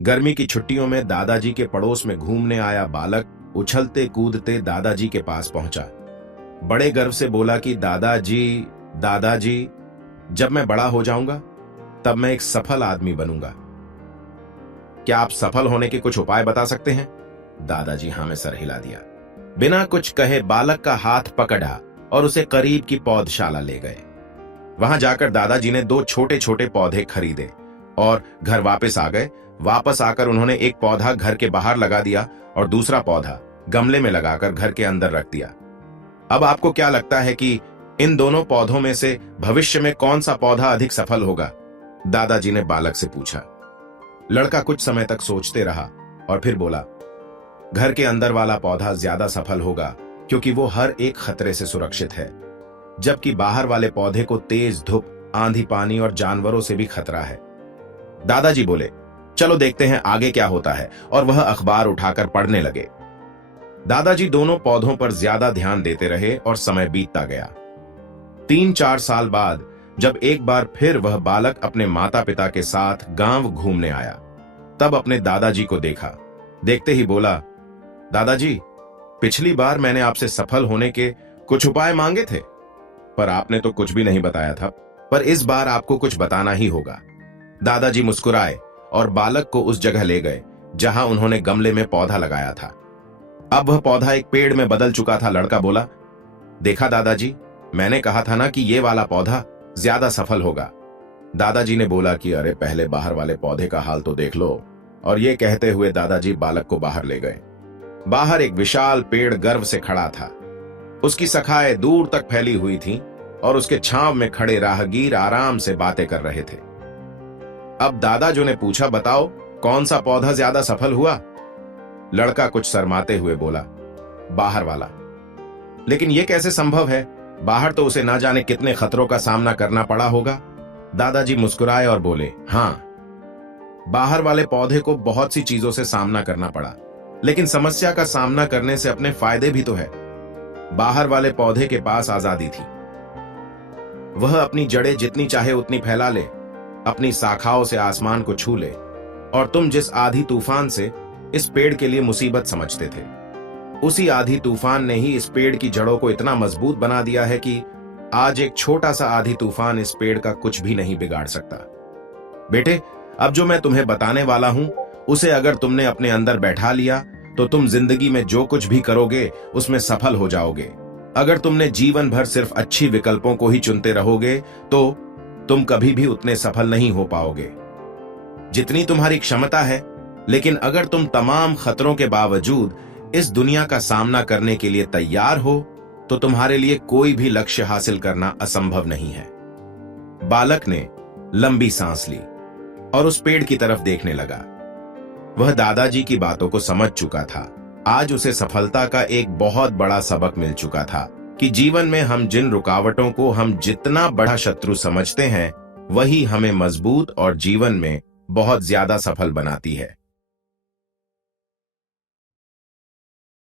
गर्मी की छुट्टियों में दादाजी के पड़ोस में घूमने आया बालक उछलते कूदते दादाजी के पास पहुंचा। बड़े गर्व से बोला कि दादाजी, दादाजी, जब मैं बड़ा हो जाऊंगा तब मैं एक सफल आदमी बनूंगा। क्या आप सफल होने के कुछ उपाय बता सकते हैं? दादाजी हाँ में सर हिला दिया। बिना कुछ कहे बालक का हाथ पकड़ा और उसे करीब की पौधशाला ले गए। वहां जाकर दादाजी ने 2 छोटे छोटे पौधे खरीदे और घर वापस आ गए। वापस आकर उन्होंने एक पौधा घर के बाहर लगा दिया और दूसरा पौधा गमले में लगाकर घर के अंदर रख दिया। अब आपको क्या लगता है कि इन दोनों पौधों में से भविष्य में कौन सा पौधा अधिक सफल होगा? दादाजी ने बालक से पूछा। लड़का कुछ समय तक सोचते रहा और फिर बोला, घर के अंदर वाला पौधा ज्यादा सफल होगा क्योंकि वो हर एक खतरे से सुरक्षित है, जबकि बाहर वाले पौधे को तेज धूप, आंधी, पानी और जानवरों से भी खतरा है। दादाजी बोले, चलो देखते हैं आगे क्या होता है, और वह अखबार उठाकर पढ़ने लगे। दादाजी दोनों पौधों पर ज्यादा ध्यान देते रहे और समय बीतता गया। 3-4 साल बाद जब एक बार फिर वह बालक अपने माता पिता के साथ गांव घूमने आया, तब अपने दादाजी को देखा। देखते ही बोला, दादाजी, पिछली बार मैंने आपसे सफल होने के कुछ उपाय मांगे थे, पर आपने तो कुछ भी नहीं बताया था, पर इस बार आपको कुछ बताना ही होगा। दादाजी मुस्कुराए और बालक को उस जगह ले गए जहां उन्होंने गमले में पौधा लगाया था। अब वह पौधा एक पेड़ में बदल चुका था। लड़का बोला, देखा दादाजी, मैंने कहा था ना कि ये वाला पौधा ज्यादा सफल होगा। दादाजी ने बोला कि अरे पहले बाहर वाले पौधे का हाल तो देख लो, और ये कहते हुए दादाजी बालक को बाहर ले गए। बाहर एक विशाल पेड़ गर्व से खड़ा था। उसकी शाखाएं दूर तक फैली हुई थीं और उसके छांव में खड़े राहगीर आराम से बातें कर रहे थे। अब दादाजी ने पूछा, बताओ कौन सा पौधा ज्यादा सफल हुआ? लड़का कुछ शर्माते हुए बोला, बाहर वाला। लेकिन यह कैसे संभव है? बाहर तो उसे ना जाने कितने खतरों का सामना करना पड़ा होगा। दादाजी मुस्कुराए और बोले, हाँ, बाहर वाले पौधे को बहुत सी चीजों से सामना करना पड़ा, लेकिन समस्या का सामना करने से अपने फायदे भी तो है। बाहर वाले पौधे के पास आजादी थी। वह अपनी जड़ें जितनी चाहे उतनी फैला ले, अपनी शाखाओं से आसमान को छू ले, और तुम जिस आधी तूफान से इस पेड़ के लिए मुसीबत समझते थे, उसी आधी तूफान ने ही इस पेड़ की जड़ों को इतना मजबूत बना दिया है कि आज एक छोटा सा आधी तूफान इस पेड़ का कुछ भी नहीं बिगाड़ सकता। बेटे, अब जो मैं तुम्हें बताने वाला हूं, उसे अगर तुमने अपने अंदर बैठा लिया तो तुम जिंदगी में जो कुछ भी करोगे उसमें सफल हो जाओगे। अगर तुमने जीवन भर सिर्फ अच्छी विकल्पों को ही चुनते रहोगे तो तुम कभी भी उतने सफल नहीं हो पाओगे जितनी तुम्हारी क्षमता है। लेकिन अगर तुम तमाम खतरों के बावजूद इस दुनिया का सामना करने के लिए तैयार हो तो तुम्हारे लिए कोई भी लक्ष्य हासिल करना असंभव नहीं है। बालक ने लंबी सांस ली और उस पेड़ की तरफ देखने लगा। वह दादाजी की बातों को समझ चुका था। आज उसे सफलता का एक बहुत बड़ा सबक मिल चुका था कि जीवन में हम जिन रुकावटों को हम जितना बड़ा शत्रु समझते हैं, वही हमें मजबूत और जीवन में बहुत ज्यादा सफल बनाती है।